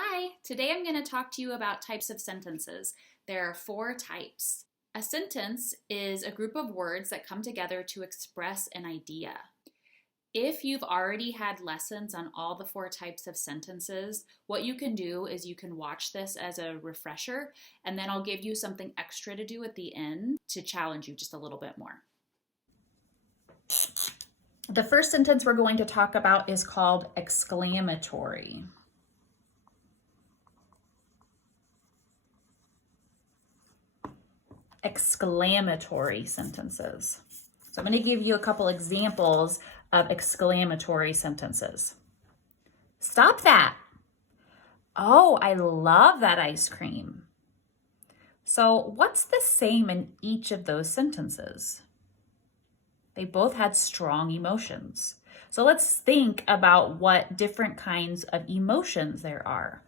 Hi, today I'm going to talk to you about types of sentences. There are 4 types. A sentence is a group of words that come together to express an idea. If you've already had lessons on all the 4 types of sentences, what you can do is you can watch this as a refresher, and then I'll give you something extra to do at the end to challenge you just a little bit more. The first sentence we're going to talk about is called exclamatory. Exclamatory sentences. So I'm going to give you a couple examples of exclamatory sentences. Stop that. Oh, I love that ice cream. So what's the same in each of those sentences? They both had strong emotions. So let's think about what different kinds of emotions there are.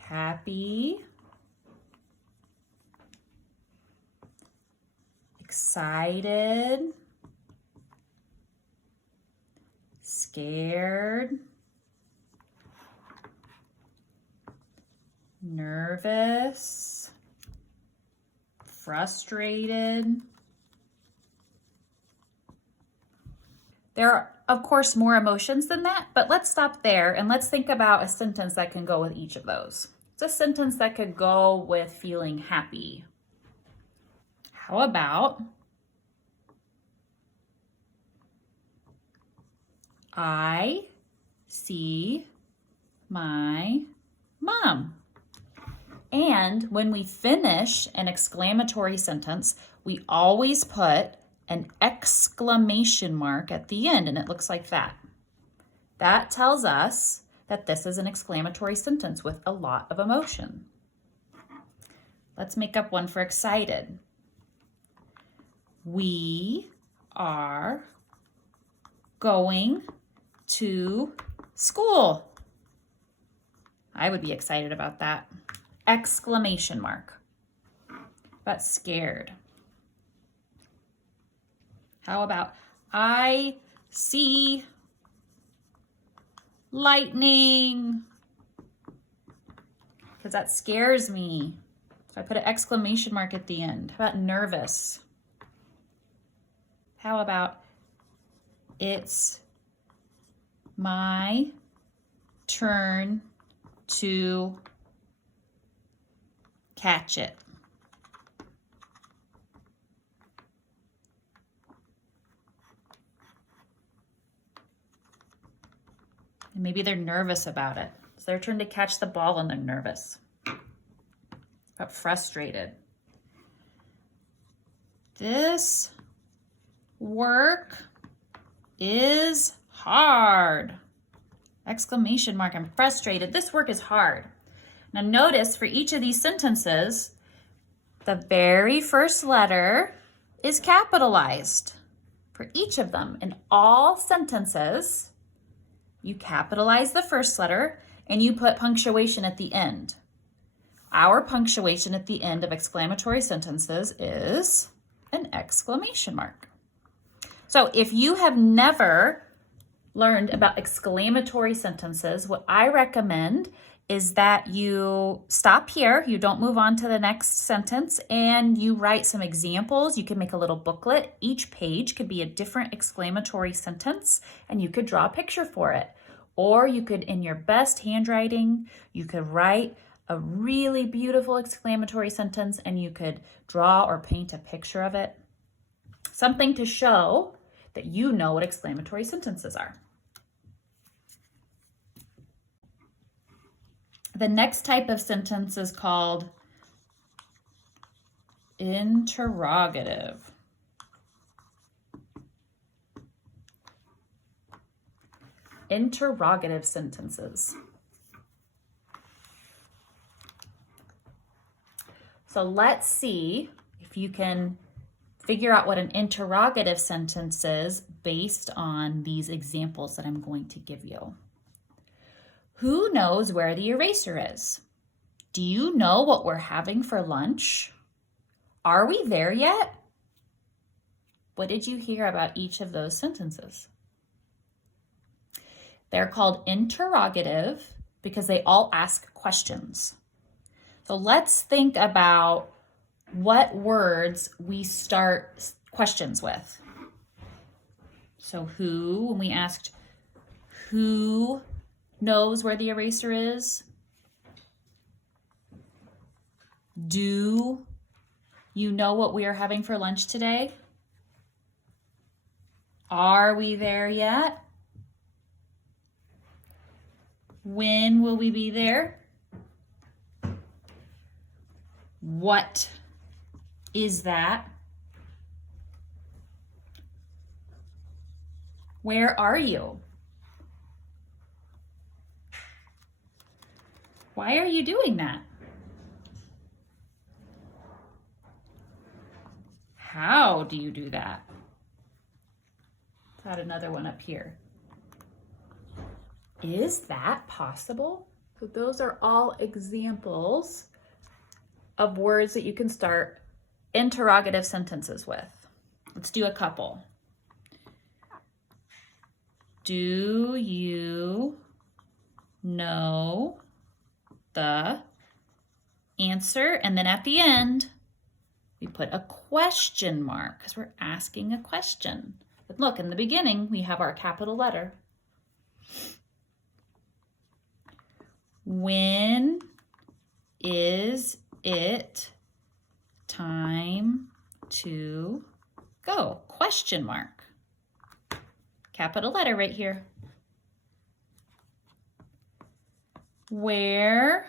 Happy, excited, scared, nervous, frustrated. There are, of course, more emotions than that, but let's stop there and let's think about a sentence that can go with each of those. It's a sentence that could go with feeling happy. How about I see my mom? And when we finish an exclamatory sentence, we always put an exclamation mark at the end, and it looks like that. That tells us that this is an exclamatory sentence with a lot of emotion. Let's make up one for excited. We are going to school. I would be excited about that. Exclamation mark. But scared. How about I see lightning? Because that scares me. So I put an exclamation mark at the end. How about nervous? How about it's my turn to catch it? And maybe they're nervous about it. It's their turn to catch the ball and they're nervous. But frustrated. This work is hard. Exclamation mark. I'm frustrated. This work is hard. Now notice for each of these sentences, the very first letter is capitalized. For each of them, in all sentences, you capitalize the first letter and you put punctuation at the end. Our punctuation at the end of exclamatory sentences is an exclamation mark. So if you have never learned about exclamatory sentences, what I recommend is that you stop here, you don't move on to the next sentence, and you write some examples. You can make a little booklet. Each page could be a different exclamatory sentence, and you could draw a picture for it. Or you could, in your best handwriting, you could write a really beautiful exclamatory sentence, and you could draw or paint a picture of it. Something to show that you know what exclamatory sentences are. The next type of sentence is called interrogative. Interrogative sentences. So let's see if you can figure out what an interrogative sentence is based on these examples that I'm going to give you. Who knows where the eraser is? Do you know what we're having for lunch? Are we there yet? What did you hear about each of those sentences? They're called interrogative because they all ask questions. So let's think about what words we start questions with. So who, when we asked who knows where the eraser is? Do you know what we are having for lunch today? Are we there yet? When will we be there? What is that? Where are you? Why are you doing that? How do you do that? Let's add another one up here. Is that possible? So those are all examples of words that you can start interrogative sentences with. Let's do a couple. Do you know the answer? And then at the end, we put a question mark because we're asking a question. But look, in the beginning, we have our capital letter. When is it time to go? Question mark. Capital letter right here. Where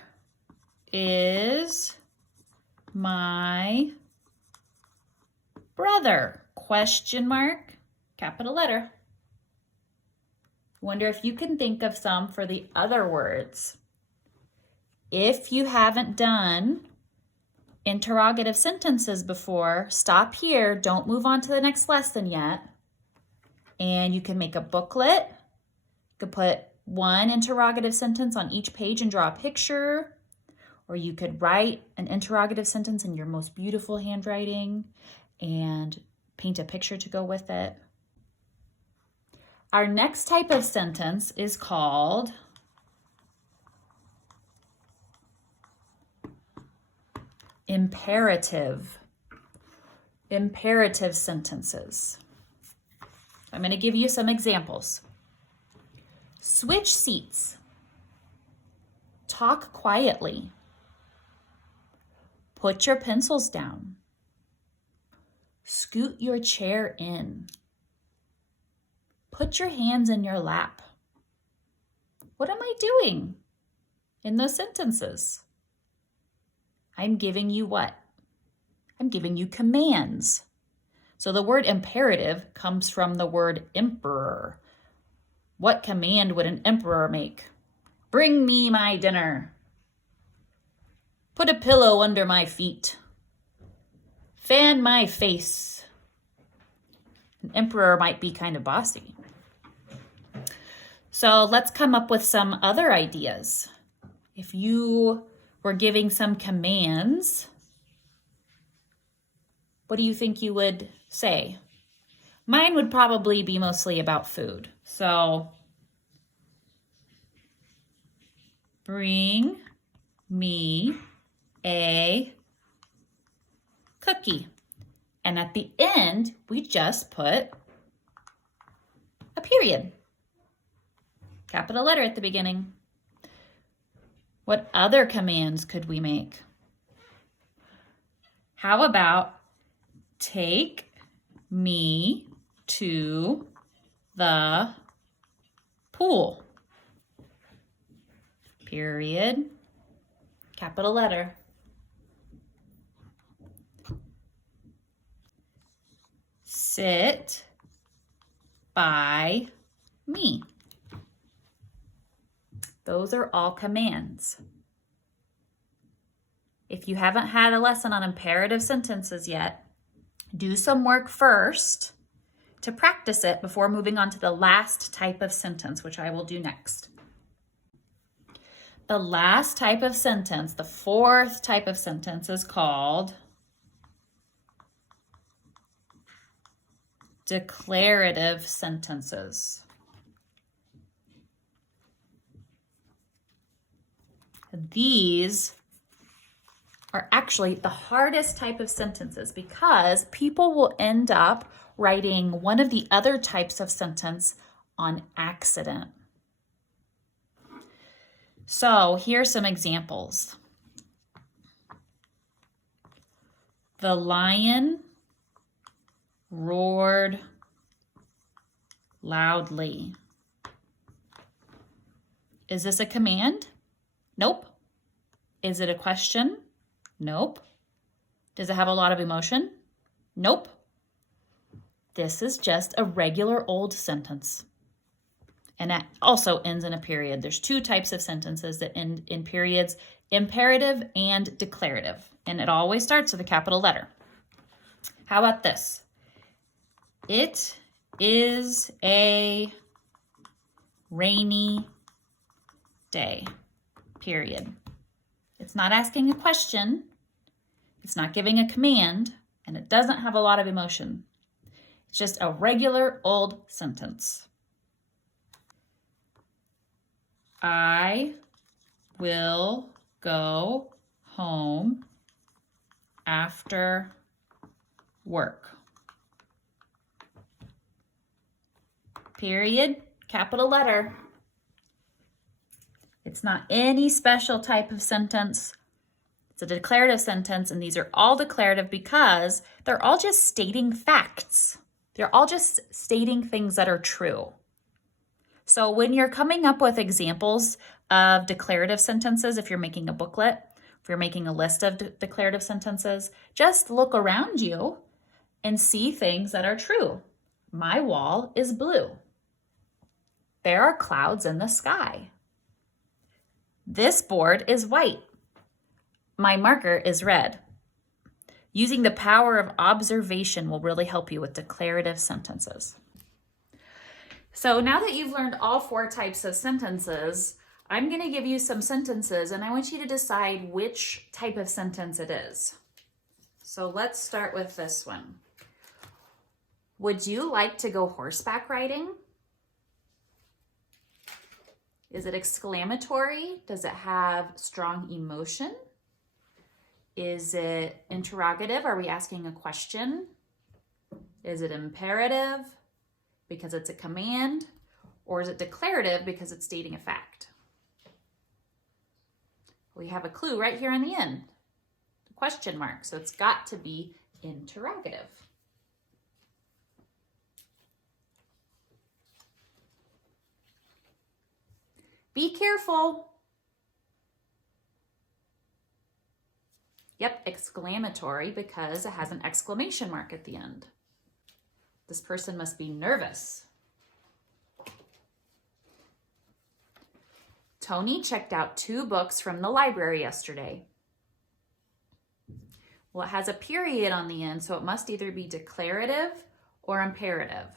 is my brother? Question mark. Capital letter. Wonder if you can think of some for the other words. If you haven't done interrogative sentences before, stop here. Don't move on to the next lesson yet. And you can make a booklet. You could put one interrogative sentence on each page and draw a picture. Or you could write an interrogative sentence in your most beautiful handwriting and paint a picture to go with it. Our next type of sentence is called imperative. Imperative sentences. I'm going to give you some examples. Switch seats. Talk quietly. Put your pencils down. Scoot your chair in. Put your hands in your lap. What am I doing in those sentences? I'm giving you what? I'm giving you commands. So the word imperative comes from the word emperor. What command would an emperor make? Bring me my dinner. Put a pillow under my feet. Fan my face. An emperor might be kind of bossy. So let's come up with some other ideas. If you were giving some commands, what do you think you would say? Mine would probably be mostly about food. So, bring me a cookie. And at the end, we just put a period. Capital letter at the beginning. What other commands could we make? How about take me to the pool? Period. Capital letter. Sit by me. Those are all commands. If you haven't had a lesson on imperative sentences yet, do some work first to practice it before moving on to the last type of sentence, which I will do next. The last type of sentence, the fourth type of sentence, is called declarative sentences. these are actually the hardest type of sentences because people will end up writing one of the other types of sentence on accident. So here's some examples. The lion roared loudly. Is this a command? Nope. Is it a question? Nope. Does it have a lot of emotion? Nope. This is just a regular old sentence. And that also ends in a period. There's two types of sentences that end in periods, imperative and declarative. And it always starts with a capital letter. How about this? It is a rainy day, period. It's not asking a question. It's not giving a command, and it doesn't have a lot of emotion. It's just a regular old sentence. I will go home after work. Period, capital letter. It's not any special type of sentence. It's a declarative sentence, and these are all declarative because they're all just stating facts. They're all just stating things that are true. So when you're coming up with examples of declarative sentences, if you're making a booklet, if you're making a list of declarative sentences, just look around you and see things that are true. My wall is blue. There are clouds in the sky. This board is white. My marker is red. Using the power of observation will really help you with declarative sentences. So now that you've learned all four types of sentences, I'm going to give you some sentences and I want you to decide which type of sentence it is. So let's start with this one. Would you like to go horseback riding? Is it exclamatory? Does it have strong emotion? Is it interrogative? Are we asking a question? Is it imperative because it's a command? Or is it declarative because it's stating a fact? We have a clue right here on the end, the question mark. So it's got to be interrogative. Be careful. Yep, exclamatory because it has an exclamation mark at the end. This person must be nervous. Tony checked out 2 books from the library yesterday. Well, it has a period on the end, so it must either be declarative or imperative.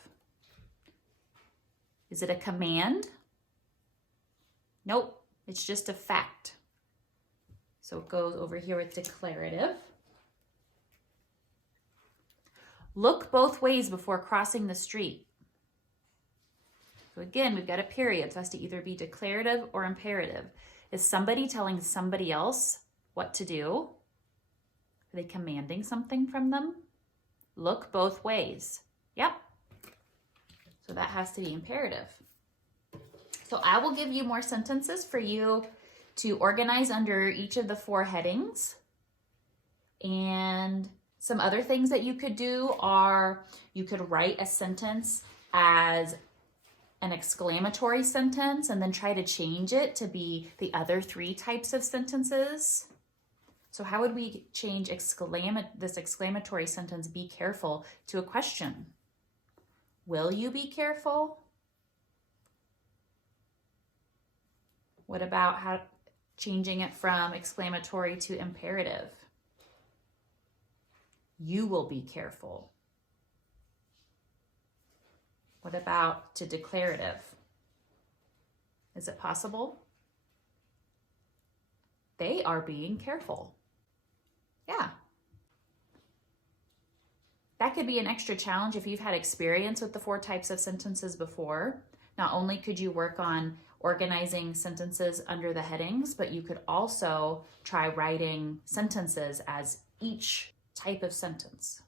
Is it a command? Nope, it's just a fact. So it goes over here with declarative. Look both ways before crossing the street. So again, we've got a period. So it has to either be declarative or imperative. Is somebody telling somebody else what to do? Are they commanding something from them? Look both ways. Yep. So that has to be imperative. So I will give you more sentences for you to organize under each of the 4 headings. And some other things that you could do are you could write a sentence as an exclamatory sentence and then try to change it to be the other 3 types of sentences. So how would we change this exclamatory sentence, be careful, to a question? Will you be careful? What about changing it from exclamatory to imperative? You will be careful. What about to declarative? Is it possible? They are being careful. Yeah. That could be an extra challenge if you've had experience with the 4 types of sentences before. Not only could you work on organizing sentences under the headings, but you could also try writing sentences as each type of sentence.